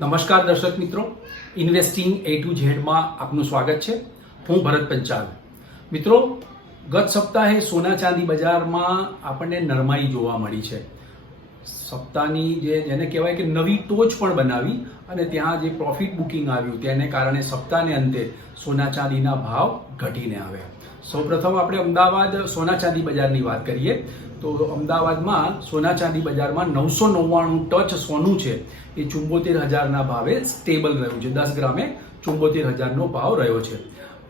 નમસ્કાર દર્શક મિત્રો. ઇન્વેસ્ટિંગ એ ટુ ઝેડમાં આપનું સ્વાગત છે. હું ભરત પંચાલ. મિત્રો, ગત સપ્તાહે સોના ચાંદી બજારમાં આપણને નરમાઈ જોવા મળી છે. સપ્તાહની જે જેને કહેવાય કે નવી ટોચ પણ બનાવી અને ત્યાં જે પ્રોફિટ બુકિંગ આવ્યું, તેને કારણે સપ્તાહને અંતે સોના ચાંદીના ભાવ ઘટીને આવ્યા. સૌપ્રથમ આપણે અમદાવાદ સોના ચાંદી બજારની વાત કરીએ, તો અમદાવાદમાં સોના ચાંદી બજારમાં નવસો નવ્વાણું ટચ સોનું છે. એ ચુંબોતેર હજારના ભાવે સ્ટેબલ રહ્યું છે. દસ ગ્રામે ચુંબોતેર હજારનો ભાવ રહ્યો છે.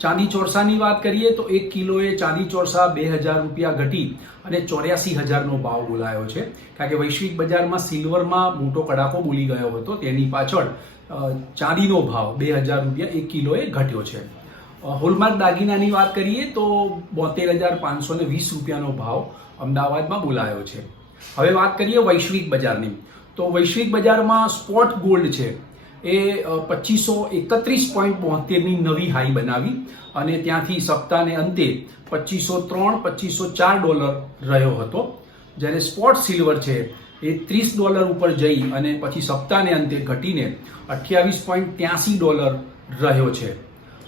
ચાંદી ચોરસાની વાત કરીએ, તો એક કિલોએ ચાંદી ચોરસા બે હજાર રૂપિયા ઘટી અને ચોર્યાસી હજારનો ભાવ બોલાયો છે. કારણ કે વૈશ્વિક બજારમાં સિલ્વરમાં મોટો કડાકો બોલી ગયો હતો. તેની પાછળ ચાંદીનો ભાવ બે હજાર રૂપિયા એક કિલોએ ઘટ્યો છે. હોલમાર્ક દાગીનાની વાત કરીએ તો બોતેર હજાર પાંચસો ને વીસ રૂપિયાનો ભાવ અમદાવાદમાં બોલાયો છે. હવે વાત કરીએ વૈશ્વિક બજારની. તો વૈશ્વિક બજારમાં સ્પોટ ગોલ્ડ છે. એ પચીસો એકત્રીસ પોઈન્ટ બોતેરની નવી હાઈ બનાવી અને ત્યાંથી સપ્તાહને અંતે પચીસો ત્રણ પચીસો ચાર ડોલર રહ્યો હતો. જ્યારે સ્પોટ સિલ્વર છે એ ત્રીસ ડોલર ઉપર જઈ અને પછી સપ્તાહને અંતે ઘટીને અઠ્યાવીસ પોઈન્ટ ત્યાસી ડોલર રહ્યો છે.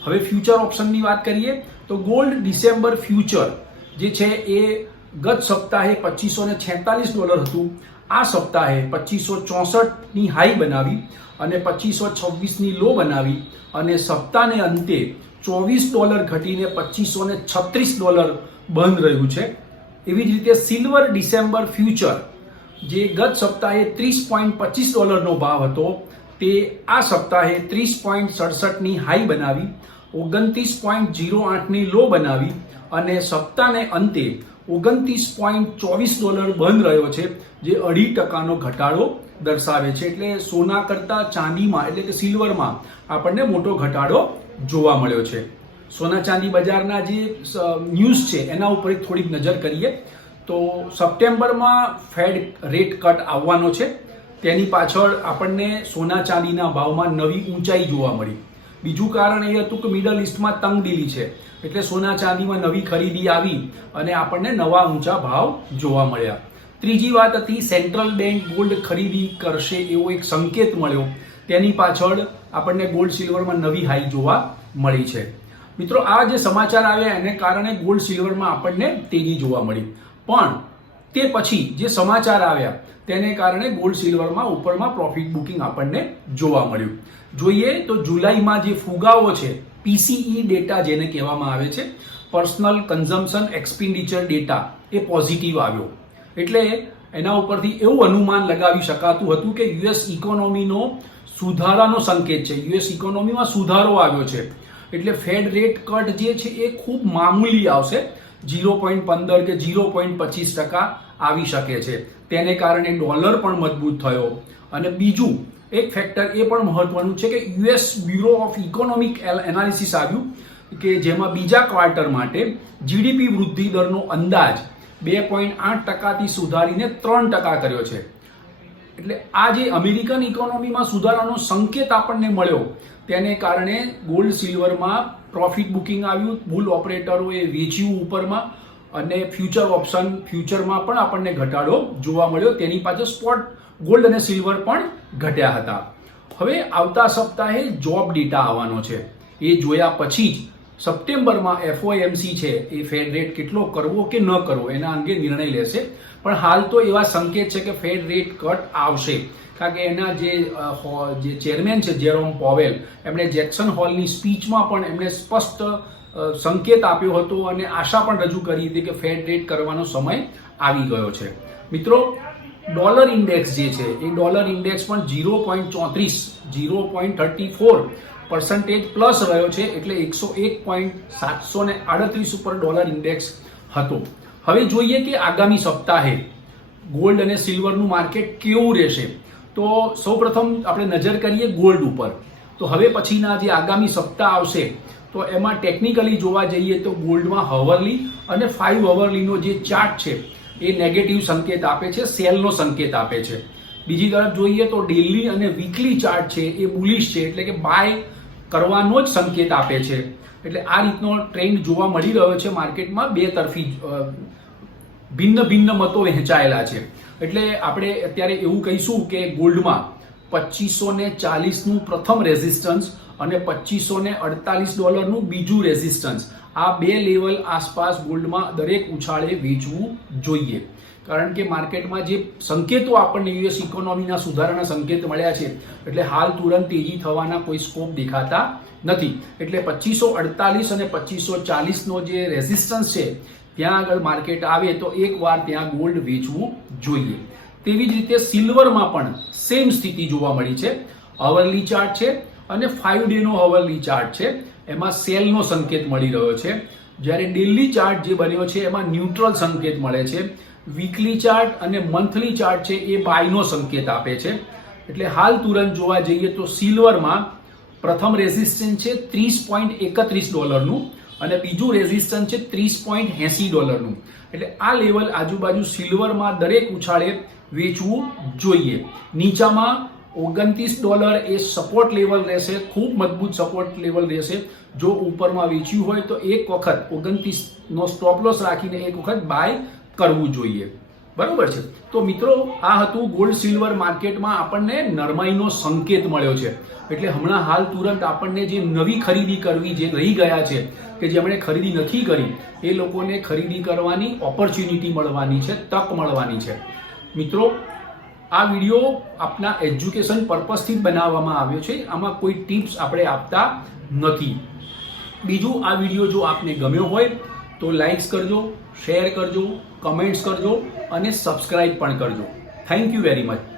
હવે ફ્યુચર ઓપ્શનની વાત કરીએ તો ગોલ્ડ ડિસેમ્બર ફ્યુચર જે છે એ ગત સપ્તાહે પચીસો ને છેતાલીસ ડોલર હતું. આ સપ્તાહે પચીસો ચોસઠની હાઈ બનાવી અને પચીસો છવ્વીસની લો બનાવી અને સપ્તાહને અંતે ચોવીસ ડોલર ઘટીને પચીસો ને છત્રીસ ડોલર બંધ રહ્યું છે. એવી જ રીતે સિલ્વર ડિસેમ્બર ફ્યુચર જે ગત સપ્તાહે ત્રીસ પોઈન્ટ પચીસ ડોલરનો ભાવ હતો, તે આ સપ્તાહે ત્રીસ પોઈન્ટ સડસઠની હાઈ બનાવી ઓગણત્રીસ પોઈન્ટ જીરો આઠની લો બનાવી અને સપ્તાહને અંતે ઓગણત્રીસ પોઈન્ટ ચોવીસ ડોલર બંધ રહ્યો છે, જે અઢી ટકાનો ઘટાડો દર્શાવે છે. એટલે સોના કરતાં ચાંદીમાં, એટલે કે સિલ્વરમાં આપણને મોટો ઘટાડો જોવા મળ્યો છે. સોના ચાંદી બજારના જે ન્યૂઝ છે, એના ઉપર એક થોડીક નજર કરીએ. તો સપ્ટેમ્બરમાં ફેડ રેટ કટ આવવાનો છે. તેની પાછળ આપણને સોના ચાંદીના ભાવમાં નવી ઊંચાઈ જોવા મળી. બીજું કારણ એ હતું કે મિડલ ઇસ્ટમાં તંગદિલી છે. એટલે સોના ચાંદીમાં નવી ખરીદી આવી અને આપણને નવા ઊંચા ભાવ જોવા મળ્યા. ત્રીજી વાત હતી સેન્ટ્રલ બેંક ગોલ્ડ ખરીદી કરશે એવો એક સંકેત મળ્યો. તેની પાછળ આપણને ગોલ્ડ સિલ્વરમાં નવી હાઈ જોવા મળી છે. મિત્રો, આ જે સમાચાર આવ્યા એને કારણે ગોલ્ડ સિલ્વરમાં આપણને તેજી જોવા મળી. પણ તે પછી જે સમાચાર આવ્યા, તેને કારણે ગોલ્ડ સિલ્વરમાં ઉપરમાં પ્રોફિટ બુકિંગ આપણને જોવા મળ્યું. જોઈએ તો જુલાઈમાં જે ફુગાવો છે પીસીઈ ડેટા જેને કહેવામાં આવે છે પર્સનલ કન્ઝમ્પશન એક્સપેન્ડિચર ડેટા એ પોઝિટિવ આવ્યો. એટલે એના ઉપરથી એવું અનુમાન લગાવી શકાતું હતું કે યુએસ ઇકોનોમીનો સુધારાનો સંકેત છે. યુએસ ઇકોનોમીમાં સુધારો આવ્યો છે. એટલે ફેડ રેટ કટ જે છે એ ખૂબ મામૂલી આવશે. ઝીરો પોઈન્ટ પંદર કે ઝીરો પોઈન્ટ પચીસ ટકા આવી શકે છે. તેને કારણે ડોલર પણ મજબૂત થયો. અને બીજું, એક ફેક્ટર એ પણ મહત્વનું છે કે US bureau of economic analysis આવ્યું કે જેમાં બીજા ક્વાર્ટર માટે જીડીપી વૃદ્ધિ દરનો અંદાજ બે પોઈન્ટ આઠ ટકાથી સુધારીને ત્રણ ટકા કર્યો છે. એટલે આ જે અમેરિકન ઇકોનોમીમાં સુધારાનો સંકેત આપણને મળ્યો, તેને કારણે ગોલ્ડ સિલ્વરમાં પ્રોફિટ બુકિંગ આવ્યું બુલ ઓપરેટરોએ વેચ્યું ઉપરમાં અને ફ્યુચર ઓપ્શન ફ્યુચરમાં પણ આપણને ઘટાડો જોવા મળ્યો. તેની પાછળ સ્પોટ, ગોલ્ડ અને સિલ્વર પણ ઘટ્યા હતા. હવે આવતા સપ્તાહે જોબ ડેટા આવવાનો છે. એ જોયા પછી જ સપ્ટેમ્બરમાં એફઓએમસી છે. એ ફેડ રેટ કેટલો કરવો કે ન કરવો એના અંગે નિર્ણય લેશે. પણ હાલ તો એવા સંકેત છે કે ફેડ રેટ કટ આવશે. કારણ કે એના જે જે ચેરમેન છે, જેરોમ પોવેલ, એમણે જેક્સન હોલની સ્પીચમાં પણ એમણે સ્પષ્ટ સંકેત આપ્યો હતો અને આશા પણ રજૂ કરી હતી કે ફેડ રેટ કરવાનો સમય આવી ગયો છે. મિત્રો, ડોલર ઇન્ડેક્સ જે છે, એ ડોલર ઇન્ડેક્સ પણ ઝીરો પોઈન્ટ ચોત્રીસ, zero point thirty four percentage plus રહ્યો છે, એટલે એકસો એક પોઈન્ટ સાતસો ને આડત્રીસ ઉપર ડોલર ઇન્ડેક્સ હતો. હવે જોઈએ કે આગામી સપ્તાહે ગોલ્ડ અને સિલ્વરનું માર્કેટ કેવું રહેશે? તો સૌપ્રથમ આપણે નજર કરીએ ગોલ્ડ ઉપર. તો હવે પછીના જે આગામી સપ્તાહ આવશે, તો એમાં ટેકનિકલી જોવા જઈએ તો ગોલ્ડમાં હવરલી અને ફાઈવ હવરલીનો જે ચાર્ટ છે, એ નેગેટિવ સંકેત આપે છે સેલનો સંકેત આપે છે. બીજી તરફ જોઈએ તો ડેલી અને વીકલી ચાર્ટ છે, એ બુલિશ છે, એટલે કે બાય કરવાનો જ સંકેત આપે છે. એટલે આ રીતનો ટ્રેન્ડ જોવા મળી રહ્યો છે માર્કેટમાં બે તરફી ભિન્ન ભિન્ન મતો વહેંચાયેલા છે. એટલે આપણે અત્યારે એવું કહીશું કે ગોલ્ડમાં પચીસો ને ચાલીસનું પ્રથમ રેઝિસ્ટન્સ અને પચીસો ને અડતાલીસ ડોલરનું બીજું રેઝિસ્ટન્સ આ બે લેવલ આસપાસ ગોલ્ડમાં દરેક ઉછાળે વેચવું જોઈએ. કારણ કે માર્કેટમાં જે સંકેતો આપણને યુએસ ઇકોનોમીના સુધારાના સંકેત મળ્યા છે, એટલે હાલ તુરંત તેજી થવાના કોઈ સ્કોપ દેખાતા નથી. એટલે પચીસો અડતાલીસ અને પચીસો ચાલીસનો જે રેઝિસ્ટન્સ છે ત્યાં આગળ માર્કેટ આવે તો એકવાર ત્યાં ગોલ્ડ વેચવું જોઈએ. તેવી જ રીતે સિલ્વરમાં પણ સેમ સ્થિતિ જોવા મળી છે. અવરલી ચાર્ટ છે અને ફાઇવ ડેનો અવરલી ચાર્ટ છે. એમાં સેલનો સંકેત મળી રહ્યો છે. જ્યારે ડેલી ચાર્ટ જે બન્યો છે એમાં ન્યુટ્રલ સંકેત મળે છે. વીકલી ચાર્ટ અને મંથલી ચાર્ટ છે એ બાયનો સંકેત આપે છે. એટલે હાલ તુરંત જોવા જઈએ તો સિલ્વરમાં પ્રથમ રેઝિસ્ટન્સ છે ત્રીસ પોઈન્ટ એકત્રીસ ડોલરનું અને બીજું રેઝિસ્ટન્સ છે ત્રીસ પોઈન્ટ એસી ડોલરનું એટલે આ લેવલ આજુબાજુ સિલ્વરમાં દરેક ઉછાળે વેચવું જોઈએ. નીચામાં ઓગણત્રીસ ડોલર એ સપોર્ટ લેવલ રહેશે, ખૂબ મજબૂત સપોર્ટ લેવલ રહેશે. જો ઉપરમાં વેચ્યું હોય તો એક વખત ઓગણત્રીસનો સ્ટોપલોસ સ્ટોપ લોસ રાખીને એક વખત બાય કરવું જોઈએ. બરોબર છે. તો મિત્રો, આ હતું ગોલ્ડ સિલ્વર માર્કેટમાં આપણને નરમાઈનો સંકેત મળ્યો છે. એટલે હમણાં હાલ તુરંત આપણને જે નવી ખરીદી કરવી, જે રહી ગયા છે, કે જેમણે ખરીદી નથી કરી, એ લોકોને ખરીદી કરવાની ઓપોર્ચ્યુનિટી મળવાની છે, તક મળવાની છે. મિત્રો, આ વીડિયો આપના એજ્યુકેશન પર્પઝથી જ બનાવવામાં આવ્યો છે. આમાં કોઈ ટિપ્સ આપણે આપતા નથી. બીજું, આ વીડિયો જો આપને ગમ્યો હોય તો લાઇક્સ કરજો શેર કરજો કમેન્ટ્સ કરજો અને સબસ્ક્રાઇબ પણ કરજો. Thank you very much